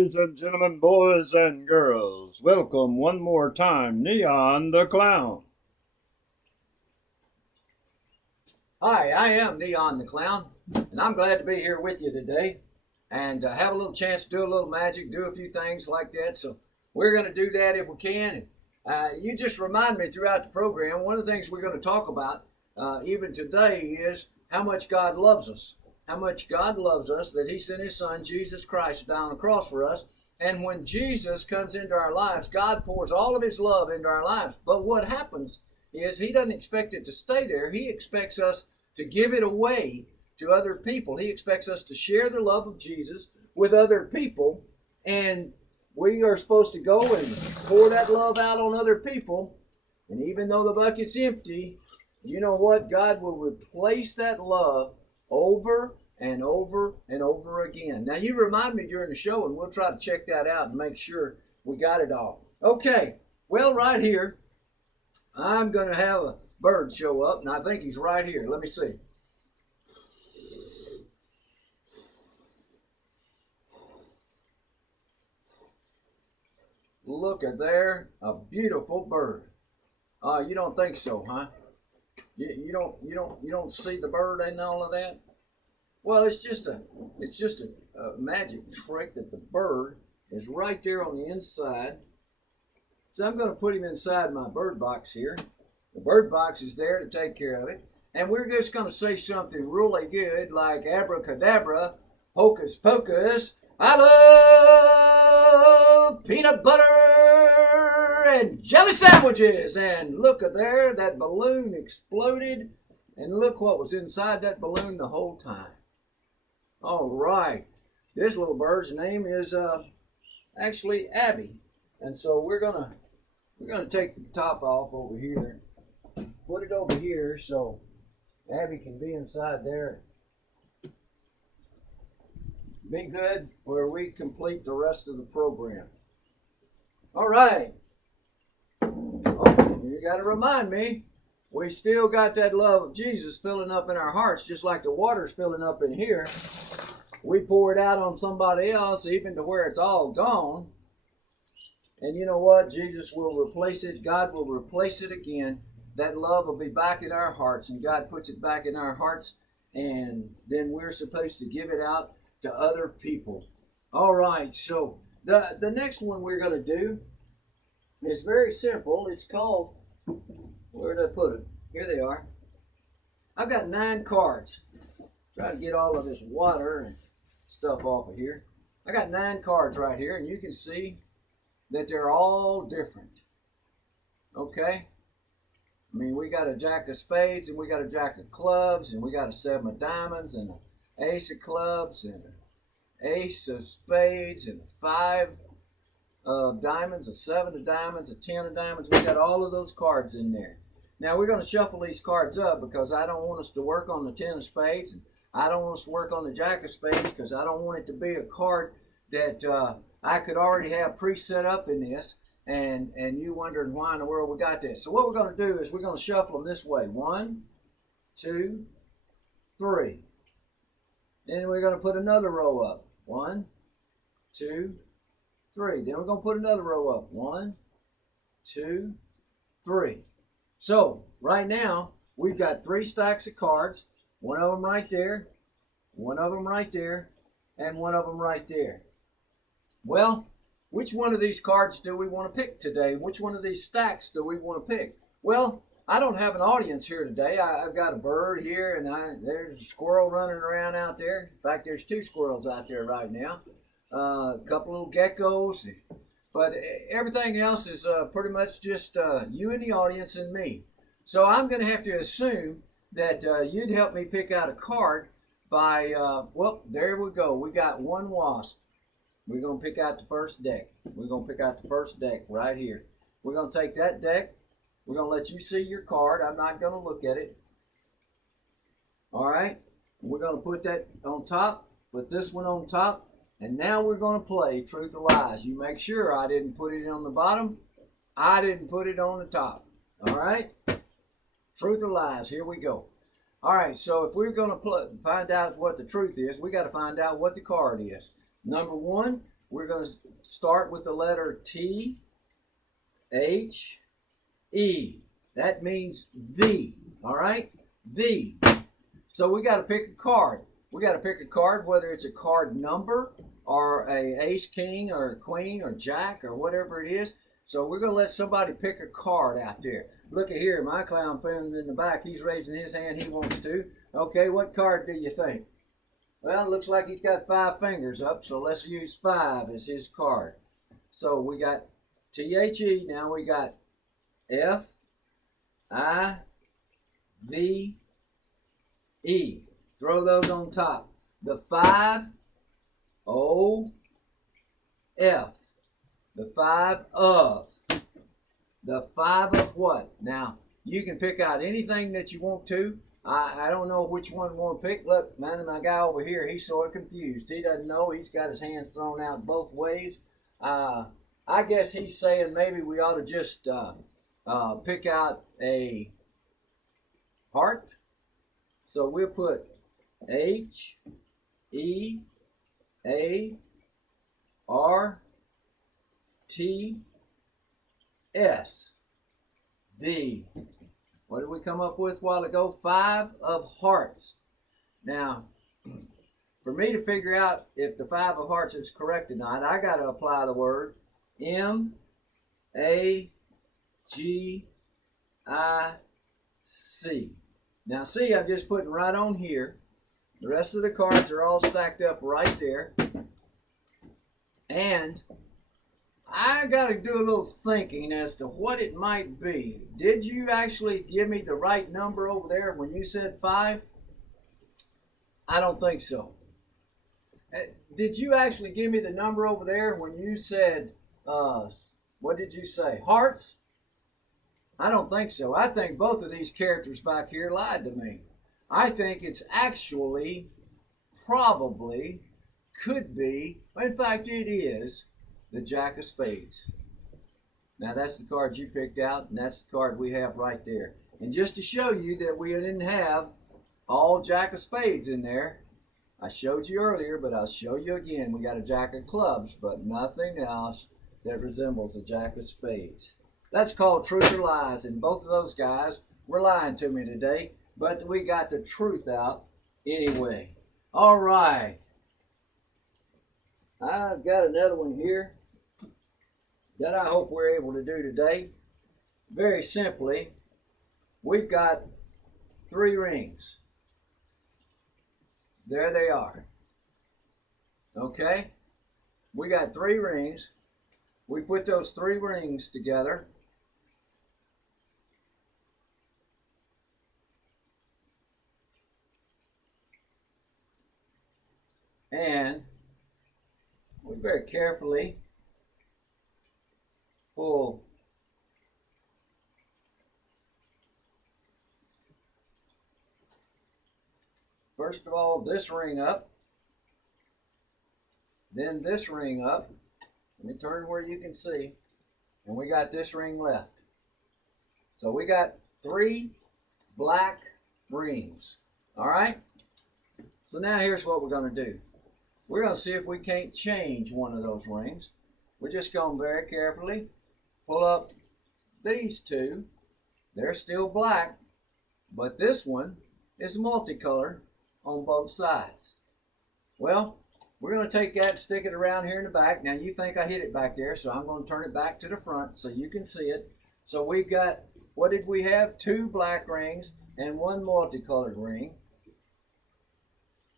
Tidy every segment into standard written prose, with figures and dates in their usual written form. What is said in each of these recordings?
Ladies and gentlemen, boys and girls, welcome one more time, Neon the Clown. Hi, I am Neon the Clown, and I'm glad to be here with you today and have a little chance to do a little magic, do a few things like that. So we're going to do that if we can. You just remind me throughout the program, one of the things we're going to talk about even today is how much God loves us. How much God loves us that He sent His Son, Jesus Christ, down on the cross for us. And when Jesus comes into our lives, God pours all of His love into our lives. But what happens is He doesn't expect it to stay there. He expects us to give it away to other people. He expects us to share the love of Jesus with other people, and we are supposed to go and pour that love out on other people. And even though the bucket's empty, you know what? God will replace that love over and over and over again. Now, you remind me during the show, and we'll try to check that out and make sure we got it all. Okay, well, right here, I'm going to have a bird show up, and I think he's right here. Let me see. Look at there, a beautiful bird. You don't think so, huh? You don't see the bird and all of that? Well, it's just a magic trick that the bird is right there on the inside. So I'm going to put him inside my bird box here. The bird box is there to take care of it. And we're just going to say something really good like abracadabra, hocus pocus. I love peanut butter and jelly sandwiches. And look at there, that balloon exploded. And look what was inside that balloon the whole time. All right. This little bird's name is actually Abby. And so we're gonna take the top off over here. Put it over here so Abby can be inside there. Be good where we complete the rest of the program. All right. Oh, you got to remind me, we still got that love of Jesus filling up in our hearts, just like the water's filling up in here. We pour it out on somebody else, even to where it's all gone. And you know what? Jesus will replace it. God will replace it again. That love will be back in our hearts, and God puts it back in our hearts, and then we're supposed to give it out to other people. All right, so the next one we're going to do is very simple. It's called, where did I put it? Here they are. I've got 9 cards. Try to get all of this water and stuff off of here. I got 9 cards right here, and you can see that they're all different. Okay? I mean, we got a jack of spades, and we got a jack of clubs, and we got a 7 of diamonds, and an ace of clubs, and an ace of spades, and a 5 of diamonds, a 7 of diamonds, a 10 of diamonds. We got all of those cards in there. Now, we're going to shuffle these cards up because I don't want us to work on the 10 of spades, and I don't want us to work on the jack of spades because I don't want it to be a card that I could already have pre-set up in this, and you wondering why in the world we got this. So what we're going to do is we're going to shuffle them this way. 1, 2, 3. Then we're going to put another row up. 1, 2, 3. Then we're going to put another row up. 1, 2, 3. So right now we've got 3 stacks of cards. One of them right there, one of them right there, and one of them right there. Well, which one of these cards do we want to pick today? Which one of these stacks do we want to pick? Well, I don't have an audience here today. I've got a bird here, and there's a squirrel running around out there. In fact, there's 2 squirrels out there right now. A couple little geckos. But everything else is pretty much just you in the audience and me. So I'm going to have to assume that you'd help me pick out a card by, well, there we go. We got 1 wasp. We're going to pick out the first deck. We're going to pick out the first deck right here. We're going to take that deck. We're going to let you see your card. I'm not going to look at it. All right. We're going to put that on top. Put this one on top. And now we're going to play Truth or Lies. You make sure I didn't put it on the bottom. I didn't put it on the top. All right. Truth or Lies. Here we go. All right. So if we're going to find out what the truth is, we got to find out what the card is. Number 1, we're going to start with the letter T, H, E. That means the, all right? The. So we got to pick a card. We got to pick a card, whether it's a card number or a ace, king, or queen, or jack, or whatever it is. So we're going to let somebody pick a card out there. Look at here, my clown friend in the back. He's raising his hand. He wants to. Okay, what card do you think? Well, it looks like he's got 5 fingers up, so let's use 5 as his card. So we got T-H-E. Now we got F, I, V, E. Throw those on top. The 5, O, F. The 5 of. The 5 of what? Now, you can pick out anything that you want to. I don't know which one you want to pick. Look, man, my guy over here, he's sort of confused. He doesn't know. He's got his hands thrown out both ways. I guess he's saying maybe we ought to just pick out a heart. So we'll put H, E, A, R, T, S, D. What did we come up with a while ago? 5 of hearts. Now, for me to figure out if the 5 of hearts is correct or not, I got to apply the word M, A, G, I, C. Now, see, I'm just putting right on here. The rest of the cards are all stacked up right there. And I got to do a little thinking as to what it might be. Did you actually give me the right number over there when you said 5? I don't think so. Did you actually give me the number over there when you said, what did you say, hearts? I don't think so. I think both of these characters back here lied to me. I think it's actually, probably, could be, in fact it is, the Jack of Spades. Now that's the card you picked out, and that's the card we have right there. And just to show you that we didn't have all Jack of Spades in there, I showed you earlier, but I'll show you again. We got a Jack of Clubs, but nothing else that resembles a Jack of Spades. That's called truth or lies, and both of those guys were lying to me today, but we got the truth out anyway. All right. I've got another one here that I hope we're able to do today. Very simply, we've got 3 rings. There they are. Okay? We got 3 rings. We put those 3 rings together. And we very carefully pull first of all this ring up, then this ring up. Let me turn where you can see, and we got this ring left. So we got 3 black rings. All right, so now here's what we're going to do. We're going to see if we can't change one of those rings. We're just going to very carefully pull up these 2. They're still black, but this one is multicolored on both sides. Well, we're going to take that and stick it around here in the back. Now, you think I hit it back there, so I'm going to turn it back to the front so you can see it. So we got, what did we have? 2 black rings and 1 multicolored ring.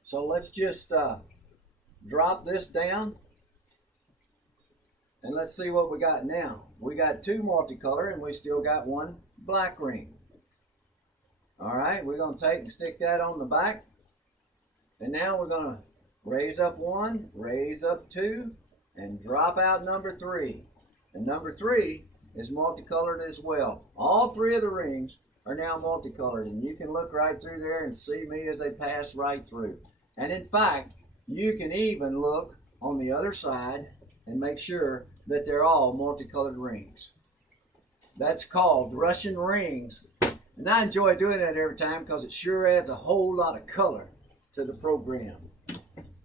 So let's just drop this down, and let's see what we got now. We got 2 multicolor, and we still got 1 black ring. All right, we're going to take and stick that on the back, and now we're going to raise up 1, raise up 2, and drop out number 3. And number 3 is multicolored as well. All 3 of the rings are now multicolored, and you can look right through there and see me as they pass right through. And in fact, you can even look on the other side and make sure that they're all multicolored rings. That's called Russian rings. And I enjoy doing that every time because it sure adds a whole lot of color to the program.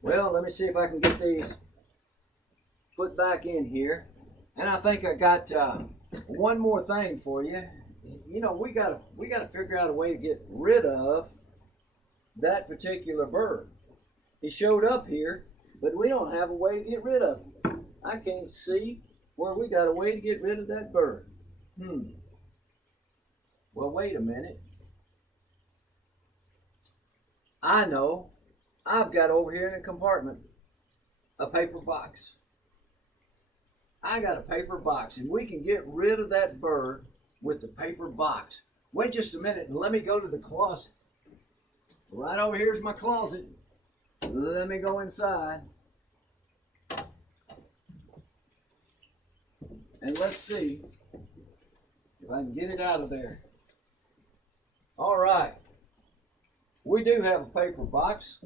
Well, let me see if I can get these put back in here. And I think I got one more thing for you. You know, we gotta figure out a way to get rid of that particular bird. He showed up here, but we don't have a way to get rid of him. I can't see where we got a way to get rid of that bird. Well, wait a minute. I know. I've got over here in a compartment a paper box. I got a paper box, and we can get rid of that bird with the paper box. Wait just a minute and let me go to the closet. Right over here's my closet. Let me go inside. And let's see if I can get it out of there. All right. We do have a paper box.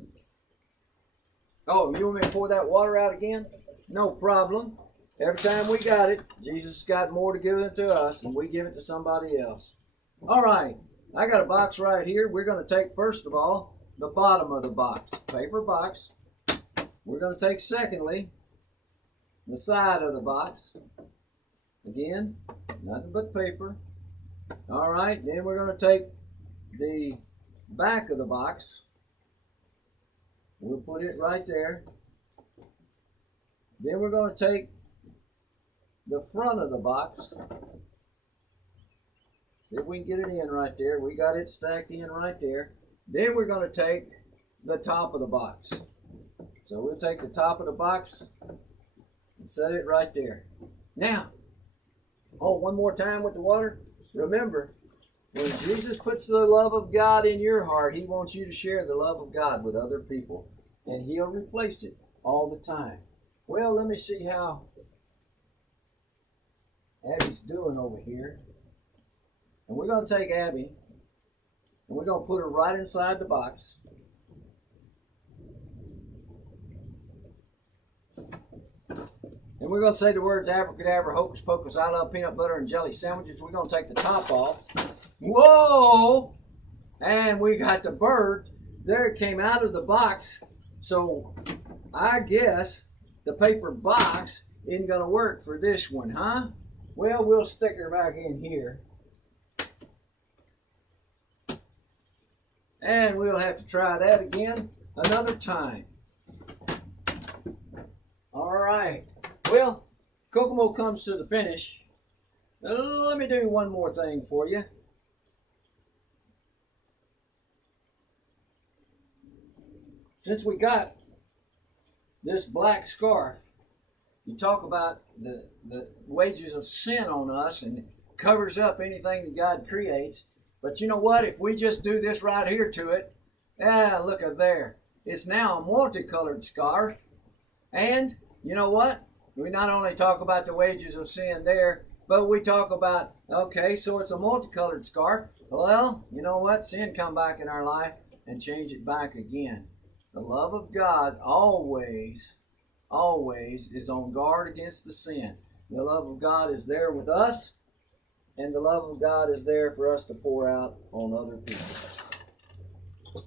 Oh, you want me to pour that water out again? No problem. Every time we got it, Jesus got more to give it to us, and we give it to somebody else. All right. I got a box right here. We're going to take, first of all, the bottom of the box. Paper box. We're going to take, secondly, the side of the box. Again, nothing but paper. All right. Then we're going to take the back of the box. We'll put it right there. Then we're going to take the front of the box. See if we can get it in right there. We got it stacked in right there. Then we're going to take the top of the box. So we'll take the top of the box and set it right there. Now, one more time with the water. Remember, when Jesus puts the love of God in your heart, he wants you to share the love of God with other people. And he'll replace it all the time. Well, let me see how Abby's doing over here. And we're going to take Abby and we're going to put her right inside the box. And we're going to say the words abracadabra, hocus pocus, I love peanut butter and jelly sandwiches. We're going to take the top off. Whoa! And we got the bird. There it came out of the box. So I guess the paper box isn't going to work for this one, huh? Well, we'll stick her back in here. And we'll have to try that again another time. All right. Well, Kokomo comes to the finish. Let me do one more thing for you. Since we got this black scarf, you talk about the wages of sin on us, and it covers up anything that God creates. But you know what? If we just do this right here to it, look at there. It's now a multicolored scarf. And you know what? We not only talk about the wages of sin there, but we talk about, okay, so it's a multicolored scarf. Well, you know what? Sin come back in our life and change it back again. The love of God always is on guard against the sin. The love of God is there with us, and the love of God is there for us to pour out on other people.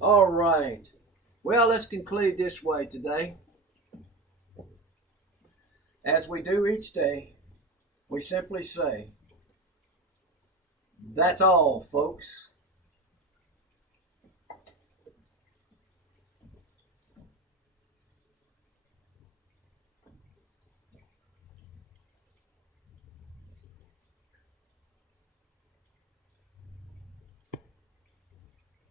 All right. Well, let's conclude this way today. As we do each day, we simply say, that's all, folks.